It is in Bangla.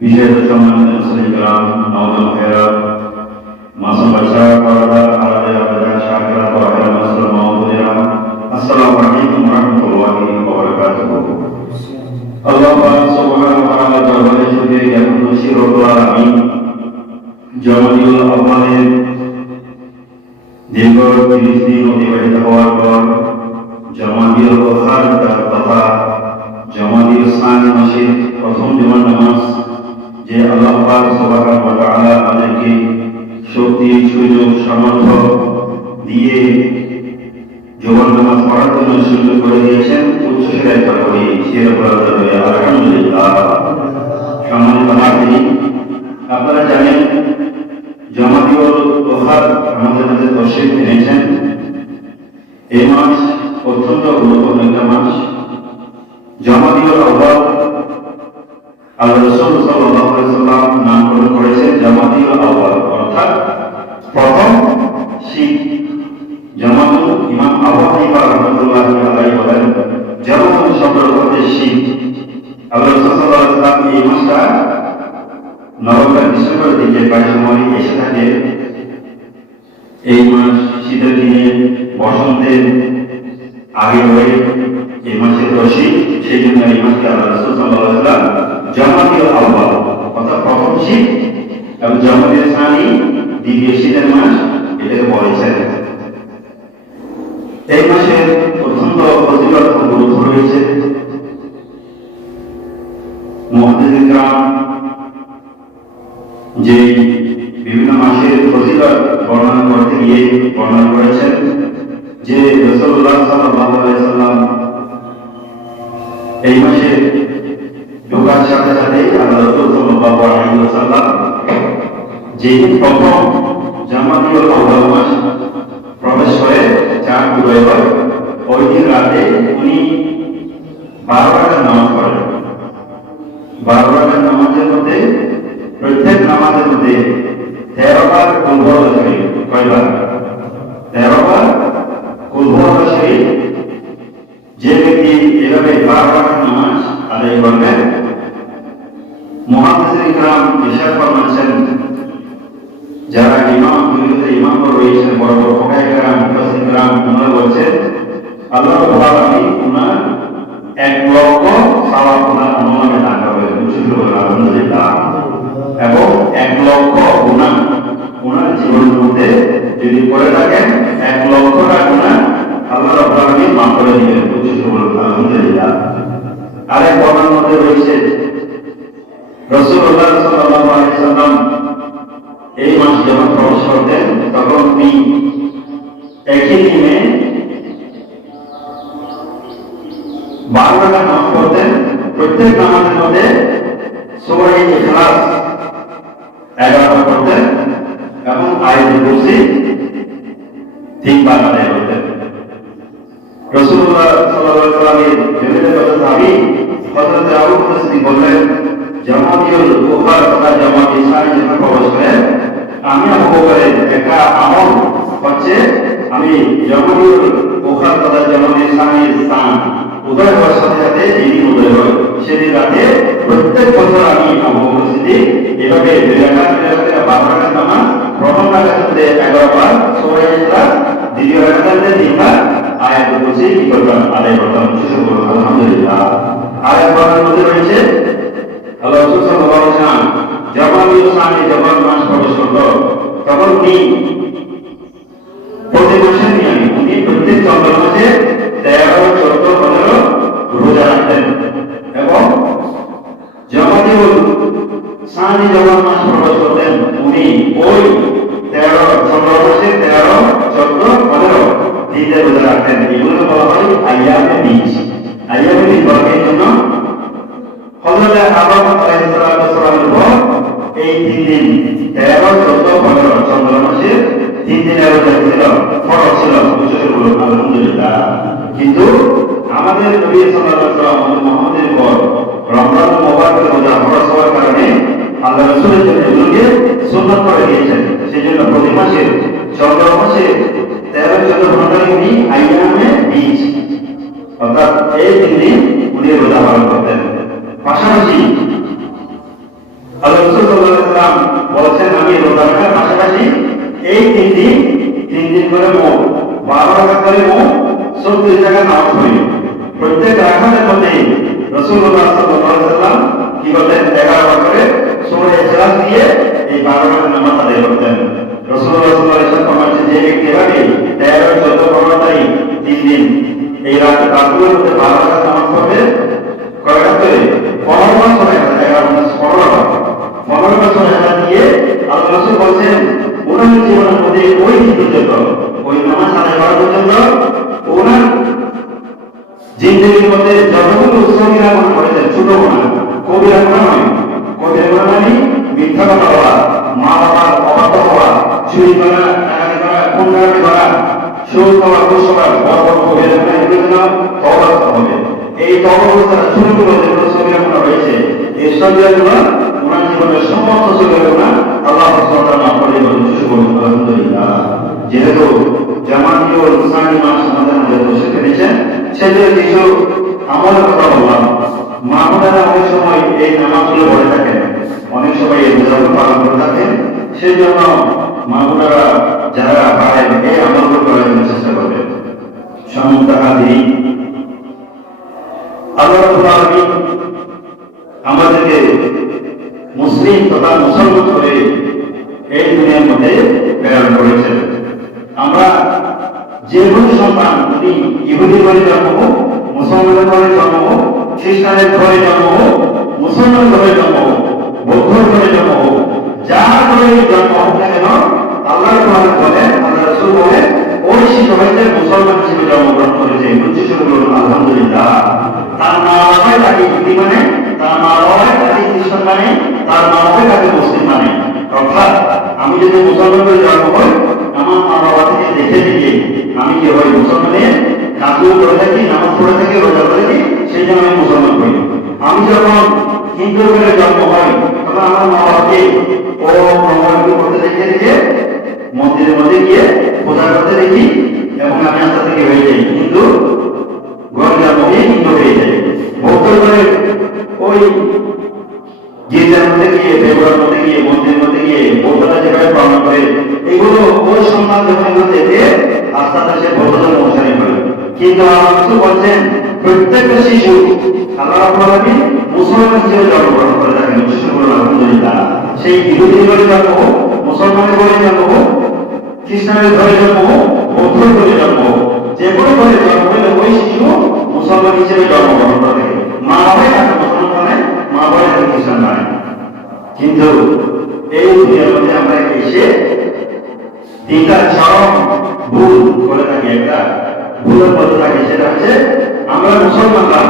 বিশেষ সম্মানিত মুসলিম গ্রাম নওজোয়ান ভাইয়েরা, মাসুম বাচ্চা, করলা, আলাদা আলাদা শাকরা, তোহেরা, মাসুম মাহবুবেরা, আসসালামু আলাইকুম ওয়া রাহমাতুল্লাহি ওয়া বারাকাতুহু। আল্লাহ পাক সুবহানাহু ওয়া তাআলা দরবারে শুকরিয়া জ্ঞাপন করছি, রব্বুল আলামিন জমাদিউল আউয়ালের দীর্ঘ 30 দিন অতিবাহিত হওয়ার পর জমাদিউল আখার তথা জমাদিউল সানি মাসের প্রথম জুমার নামাজ যে আল্লাহ পাক সুবহানাহু ওয়া তাআলা আমাদেরকে শক্তি, সুযোগ, সামর্থ্য দিয়ে জুমার নামাজ পড়ার জন্য সুযোগ করে দিয়েছেন, উচ্চস্বরে একটা করি আলহামদুলিল্লাহ। সম্মানিত হাজিরিন, আপনারা জানেন জমাদিউল আখার আমাদের মাঝে তশরিফ এনেছেন। এই মাস অত্যন্ত গুরুত্বপূর্ণ একটা মাস। জমাদিউল আউয়াল আল্লাহ রাসূল সাল্লাল্লাহু আলাইহি ওয়াসাল্লাম নামকরণ করেছেন জমাদিউল আউয়াল, অর্থাৎ প্রথম শীত। জমাতুল ইমাম আবু হানিফা রাহমাতুল্লাহি আলাইহি বলেন জমাতুল শব্দের অর্থ শীত। আল্লাহ রাসূল সাল্লাল্লাহু আলাইহি ওয়াসাল্লাম এই মাসটা নভেম্বর ডিসেম্বর দিকে প্রায় সময় এসে থাকে। এই মাস শীতের দিনে বসন্তের আগে হয়ে এই মাসের শীত, সেই জন্য এই মাসকে আল্লাহ রাসূল সাল্লাল্লাহু আলাইহি ওয়াসাল্লাম জমাদিউল আউয়াল অর্থাৎ প্রথম শীত এবং জমাদিউল সানি দ্বিতীয় শীতের মাস এটাকে বলেছেন। এই মাসের অত্যন্ত ফজিলত ও গুরুত্ব রয়েছে। মুহাদ্দিসিন কিরাম যে বিভিন্ন মাসের ফজিলত বর্ণনা করতে গিয়ে বর্ণনা করেছেন যে রাসূলুল্লাহ সাল্লাল্লাহু আলাইহি ওয়াসাল্লাম এই মাসে ঢোকার সাথে সাথে আল্লাহ রাসূল সাল্লাল্লাহু আলাইহি ওয়াসাল্লাম যে প্রথম জমাদিউল আউয়াল মাস প্রবেশ করে চাঁদ উদয় হয়, ওই দিন রাতে উনি 12 রাকাত নামাজ পড়েন। 12 রাকাত নামাজের মধ্যে প্রত্যেক নামাজের মধ্যে 13 বার কুল হুয়াল্লাহু শরীফ, কয়বার? 13 বার কুল হুয়াল্লাহু শরীফ। যে ব্যক্তি এভাবে 12 রাকাত নামাজ আদায় করবেন, মুহাদ্দিসিন কিরাম ইরশাদ ফরমাচ্ছেন, যারা ইমাম রয়েছেন, বড় বড় ফুকাহা কিরাম, মুফাসসিরিন কিরাম, ওনারা বলছেন আল্লাহ রাব্বুল আলামিন ওনার 1 লক্ষ সওয়াব ওনার আমলনামায় দান করবেন। আলহামদুলিল্লাহ। এবং 1 লক্ষ গুনাহ ওনার জীবনের মধ্যে যদি করে থাকেন 1 লক্ষটা গুনাহ আল্লাহ রাব্বুল আলামিন মাফ করে দিবেন। আলহামদুলিল্লাহ। আরেক বর্ণনার মধ্যে রয়েছে রাসূলুল্লাহ সাল্লাল্লাহু আলাইহি ওয়াসাল্লাম এই মাস যখন প্রবেশ করতেন তখন উনি একই দিনে 12 রাকাত নামাজ পড়তেন। প্রত্যেক নামাজের মধ্যে সূরা ইখলাস 11 বার পড়তেন এবং আয়াতুল কুরসি 3 বার আদায় করতেন। রাসূলুল্লাহ সাল্লাল্লাহু আলাইহি ওয়াসাল্লামের বিভিন্ন সাহাবী হযরত আবু বকর সিদ্দিক বললেন, জমাদিউল আখার তথা জমাদিউল সানি যখন প্রবেশ করেন, আমি আবু বকরের একটা আমল হচ্ছে আমি জমাদিউল আখার তথা জমাদিউল সানির স্থান উদয় হওয়ার সাথে সাথে যেদিন উদয় হয় সেদিন রাতে প্রত্যেক বছর আমি আবু বকর সিদ্দিক এভাবে 2 রাকাত 12 রাকাত নামাজ, প্রথম রাকাতে 11 বার সূরা ইখলাস, দ্বিতীয় রাকাতে 3 বার আয়াতুল কুরসি কি করতাম আদায় করতাম। আলহামদুলিল্লাহ। আরেক বর্ণনার মধ্যে রয়েছে আল্লাহ রাসূল সাল্লাল্লাহু আলাইহি ওয়াসাল্লাম জমাদিউল সানি যখন মাস প্রবেশ করত তখন উনি প্রতি মাসে নিয়মে উনি প্রত্যেক চন্দ্র মাসে 13, 14, 15 রোজা রাখতেন এবং জমাদিউল সানি যখন মাস প্রবেশ করতেন উনি ওই 13 চন্দ্র মাসে 13, 14, 15 দিনে রোজা রাখতেন। এগুলো বলা হয় আইয়ামে বীজ। আইয়ামে বীজ বলার জন্য হযরত আদম আলাইহিস সালামের পর এই 3 দিন 13, 14, 15 চন্দ্র মাসে 3 দিনের রোজা ছিল, ফরজ ছিল। আলহামদুলিল্লাহ। কিন্তু আমাদের নবী সাল্লাল্লাহু আলাইহি ওয়াসাল্লাম মুহাম্মদের পর রমজান মুবারকের রোজা ফরজ হওয়ার কারণে আল্লাহ রাসূলের জন্য এগুলোকে সুন্নাত করে দিয়েছেন। সেজন্য প্রতি মাসে চন্দ্র মাসে 13, 14, 15 উনি আইয়ামে বীজ অর্থাৎ এই 3 দিন উনি রোজা পালন করতেন। পাশাপাশি আল্লাহ রাসূল সাল্লাল্লাহু আলাইহি ওয়াসাল্লাম বলেছেন, আমি রোজা রাখার পাশাপাশি এই তিন দিন করে মোট 12 রাকাত করে মোট 34 টাকা নামাজ পড়ি। প্রত্যেক রাকাতের মধ্যে রাসূলুল্লাহ সাল্লাল্লাহু আলাইহি ওয়াসাল্লাম কি করতেন, 11 বার করে সূরা ইখলাস দিয়ে এই 12 রাকাত নামাজ আদায় করতেন। রাসূলুল্লাহ সাল্লাল্লাহু আলাইহি ওয়াসাল্লাম ফরমাচ্ছেন, যে ব্যক্তি এভাবে 13, 14, 15 তারিখ 3 দিন এই রাতগুলোর মধ্যে 12 রাকাত নামাজ পড়বে, কয় রাকাত করে 15 মাস পড়ে 11 মাস 15 বছর হেলা দিয়ে আল্লাহ রাসূল বলেন, ওনার জীবনের মধ্যে ওই দিন পর্যন্ত, ওই নামাজ আদায় করা পর্যন্ত ওনার জিন্দেগির মধ্যে যতগুলো সগীরা গুনাহ করেছেন, ছোট গুনাহ, কবিরা গুনাহ নয়, কবিরা গুনাহ মানে মিথ্যা কথা বলা, মা বাবার অবাধ্য হওয়া, চুরি করা, ডাকাতি করা, খুন করা, সুদ খাওয়া, ঘুষ খাওয়া, বড় বড় কবিরা গুনাহ, এগুলো যেন তওবা করতে হবে। এই তওবা করতে ছোটগুলো যেগুলো সগীরা গুনাহ রয়েছে, এই সগীরা গুনাহ ওনার জীবনের সমস্ত সগীরা গুনাহ আল্লাহ সুবহানাহু ওয়া তাআলা মাফ করে দিবেন। আলহামদুলিল্লাহ। যেহেতু জামাতীয় ইসলামী মাস আমাদের মধ্যে বসে ফেলেছেন, সেজন্য কিছু আমলের কথা বললাম। মা বোনেরা অনেক সময় এই নামাজগুলো পড়ে থাকেন, অনেক সময় এই রোজাগুলো পালন করে থাকেন, সেই জন্য মা বোনেরা যারা পারেন এই আমলগুলো করার জন্য চেষ্টা করবেন। সমুদ্রাদি আল্লাহ রাব্বুল আলামিন আমাদেরকে মুসলিম তথা মুসলমান করে এই দুনিয়ার মধ্যে প্রেরণ করেছেন। আমরা যে কোনো সন্তান, যদি ইহুদি ঘরে জন্ম হোক, মুসলমানের ঘরে জন্ম হোক, খ্রিস্টানের ঘরে জন্ম হোক, মুসলমান ঘরে জন্ম হোক, বৌদ্ধ ঘরে জন্ম হোক, যার ঘরে জন্ম হোক না কেন, আল্লাহ কোরআনে বলেন, আল্লাহ রাসূল বলেন, ওই শিশু হইতে মুসলমান হিসেবে জন্মগ্রহণ করেছে। উচ্চ বলুন আলহামদুলিল্লাহ। তার মা বাবাই তাকে হিন্দু মানে, তার মা বাবাই তাকে খ্রিস্টান মানে, তার মা বাবাই তাকে মুসলিম মানে। অর্থাৎ আমি যদি মুসলমান করে জন্ম হই, আমার মা বাবা থেকে দেখে দেখে আমি কি হই, মুসলমানের কাজগুলো করে থাকি, নামাজ পড়ে থাকি, রোজা করে থাকি, সেই জন্য আমি মুসলমান হই। আমি যখন হিন্দু করে জন্ম হই, তখন আমার মা বাবাকে ও ভ্রমণ করতে দেখে দেখে মন্দিরের মধ্যে গিয়ে পূজা করতে দেখি, এবং আমি আস্তে থেকে হয়ে যাই কিন্তু ঘর জন্ম হয়ে হিন্দু হয়ে যাই। বৌদ্ধ করে ওই গির্জার মধ্যে গিয়ে, দেবতার মধ্যে গিয়ে, মন্দিরের মধ্যে গিয়ে বৌদ্ধরা যেভাবে পালন করে, এগুলো ওই সম্মান যখন দেখে আস্তে আস্তে সে বৌদ্ধ ধর্ম অনুসারী করে। কিন্তু আল্লাহ রাসূল বলছেন, প্রত্যেকটা শিশু আল্লাহ রাব্বুল আলামিন মুসলমান হিসেবে জন্মগ্রহণ করে থাকেন। আলহামদুলিল্লাহ। সেই ইহুদি ঘরে জন্ম হোক, মুসলমানের ঘরে জন্ম হোক, খ্রিস্টানের ঘরে জন্ম হোক, বৌদ্ধ ঘরে জন্ম হোক, যে কোনো ঘরে জন্ম হলে ওই শিশু মুসলমান হিসেবে জন্মগ্রহণ করে। মা বাবাই তাকে মুসলমান বানায়, মা বাবাই তাকে খ্রিস্টান বানায়। কিন্তু এই দুনিয়ার মধ্যে আমরা এসে তিনটা চরম ভুল করে থাকি। একটা ভুলের মধ্যে থাকি, সেটা হচ্ছে আমরা মুসলমানরা